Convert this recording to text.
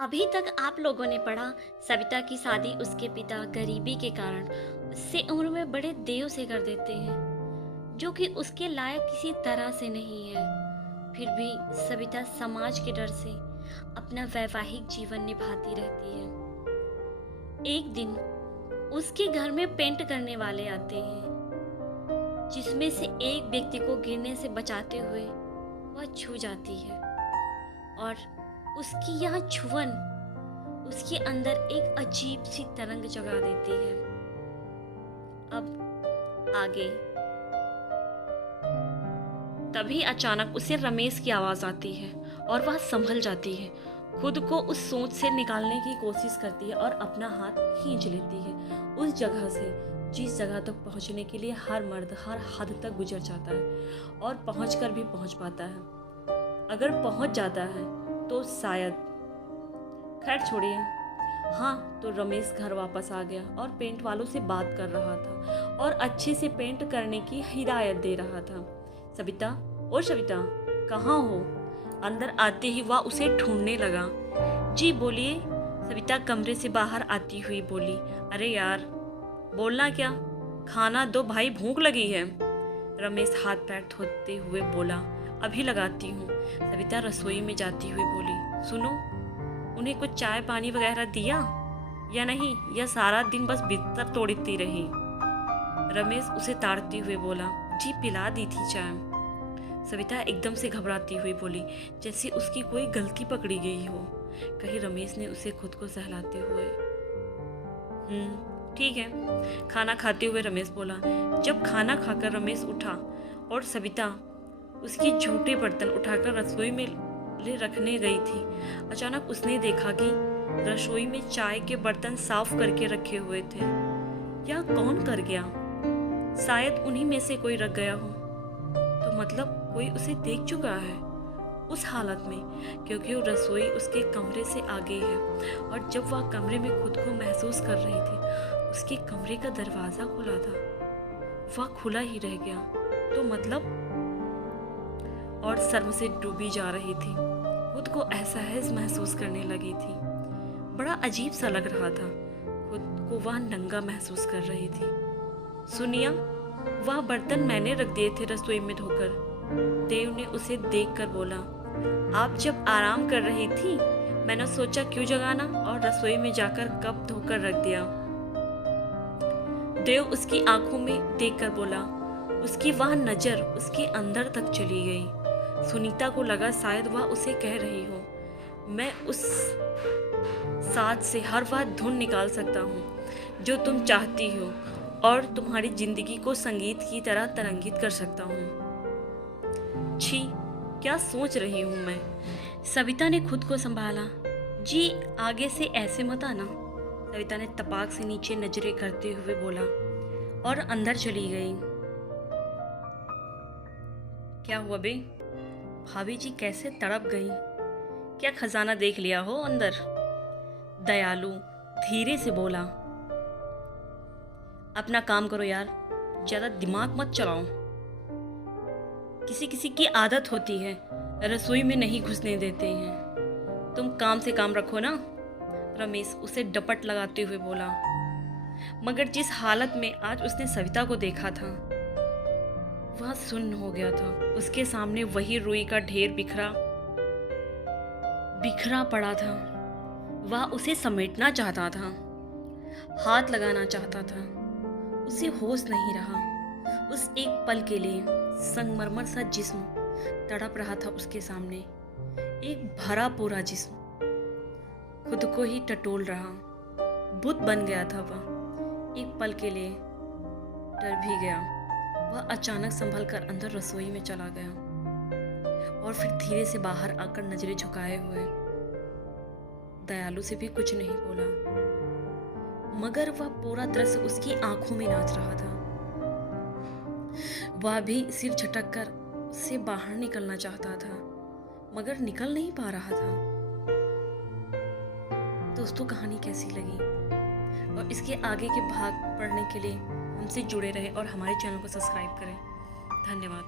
अभी तक आप लोगों ने पढ़ा सविता की शादी उसके पिता गरीबी के कारण उससे उम्र में बड़े देव से कर देते हैं, जो कि उसके लायक किसी तरह से नहीं है। फिर भी सविता समाज के डर से अपना वैवाहिक जीवन निभाती रहती है। एक दिन उसके घर में पेंट करने वाले आते हैं, जिसमें से एक व्यक्ति को गिरने से बचाते हुए वह छू जाती है और उसकी यह छुअन उसके अंदर एक अजीब सी तरंग जगा देती है। अब आगे। तभी अचानक उसे रमेश की आवाज आती है और वह संभल जाती है, खुद को उस सोच से निकालने की कोशिश करती है और अपना हाथ खींच लेती है उस जगह से जिस जगह तक पहुंचने के लिए हर मर्द हर हद तक गुजर जाता है और पहुंचकर भी पहुंच पाता है। अगर पहुंच जाता है तो शायद, खैर छोड़िए। हाँ, तो रमेश घर वापस आ गया और पेंट वालों से बात कर रहा था और अच्छे से पेंट करने की हिदायत दे रहा था। सविता, ओ सविता, कहाँ हो? अंदर आते ही वह उसे ढूंढने लगा। जी बोलिए, सविता कमरे से बाहर आती हुई बोली। अरे यार, बोलना क्या, खाना दो भाई, भूख लगी है। रमेश हाथ पैर धोते हुए बोला, अभी लगाती हूँ। सविता रसोई में जाती हुई बोली, सुनो, उन्हें कुछ चाय पानी वगैरह दिया या नहीं, या सारा दिन बस बिस्तर तोड़ती रही? रमेश उसे ताड़ते हुए बोला, जी पिला दी थी चाय। सविता एकदम से घबराती हुई बोली, जैसे उसकी कोई गलती पकड़ी गई हो। कहीं रमेश ने उसे खुद को सहलाते हुए। ठीक है। खाना खाते हुए रमेश बोला। जब खाना खाकर रमेश उठा और सविता उसकी झूठे बर्तन उठाकर रसोई में ले रखने गई थी, अचानक उसने देखा कि रसोई में चाय के बर्तन साफ करके रखे हुए थे। यह कौन कर गया? शायद उन्हीं में से कोई रख गया हो। तो मतलब कोई उसे देख चुका है उस हालत में, क्योंकि वो रसोई उसके कमरे से आगे है और जब वह कमरे में खुद को महसूस कर रही थी, उसके कमरे का दरवाजा खुला था। वह खुला ही रह गया, तो मतलब, और शर्म से डूबी जा रही थी, खुद को असहज महसूस करने लगी थी। बड़ा अजीब सा लग रहा था, खुद को वह नंगा महसूस कर रही थी। सुनिया, वह बर्तन मैंने रख दिए थे रसोई में धोकर। देव ने उसे देखकर बोला, आप जब आराम कर रही थी, मैंने सोचा क्यों जगाना, और रसोई में जाकर कप धोकर रख दिया। देव उसकी आंखों में देखकर बोला। उसकी वह नजर उसके अंदर तक चली गई। सुनीता को लगा शायद वह उसे कह रही हो, मैं उस साथ से हर वह धुन निकाल सकता हूँ जो तुम चाहती हो और तुम्हारी जिंदगी को संगीत की तरह तरंगित कर सकता हूँ। छी, क्या सोच रही हूँ मैं? सविता ने खुद को संभाला। जी आगे से ऐसे मत आना, सविता ने तपाक से नीचे नजरें करते हुए बोला और अंदर चली गई। क्या हुआ बे? भाभी जी कैसे तड़प गई? क्या खजाना देख लिया हो अंदर? दयालु धीरे से बोला। अपना काम करो यार, ज्यादा दिमाग मत चलाओ। किसी किसी की आदत होती है, रसोई में नहीं घुसने देते हैं। तुम काम से काम रखो ना, रमेश उसे डपट लगाते हुए बोला। मगर जिस हालत में आज उसने सविता को देखा था, वह सुन्न हो गया था। उसके सामने वही रुई का ढेर बिखरा पड़ा था। वह उसे समेटना चाहता था, हाथ लगाना चाहता था। उसे होश नहीं रहा। उस एक पल के लिए संगमरमर सा जिस्म तड़प रहा था उसके सामने। एक भरा पूरा जिस्म खुद को ही टटोल रहा। बुत बन गया था वह। एक पल के लिए डर भी गया। वह अचानक संभल कर अंदर रसोई में चला गया और फिर धीरे से बाहर आकर नजरें झुकाए हुए दयालु से भी कुछ नहीं बोला, मगर वह पूरा दृश्य उसकी आंखों में नाच रहा था। वह भी सिर झटक कर उससे बाहर निकलना चाहता था, मगर निकल नहीं पा रहा था। दोस्तों, कहानी कैसी लगी और इसके आगे के भाग पढ़ने के लिए हमसे जुड़े रहें और हमारे चैनल को सब्सक्राइब करें। धन्यवाद।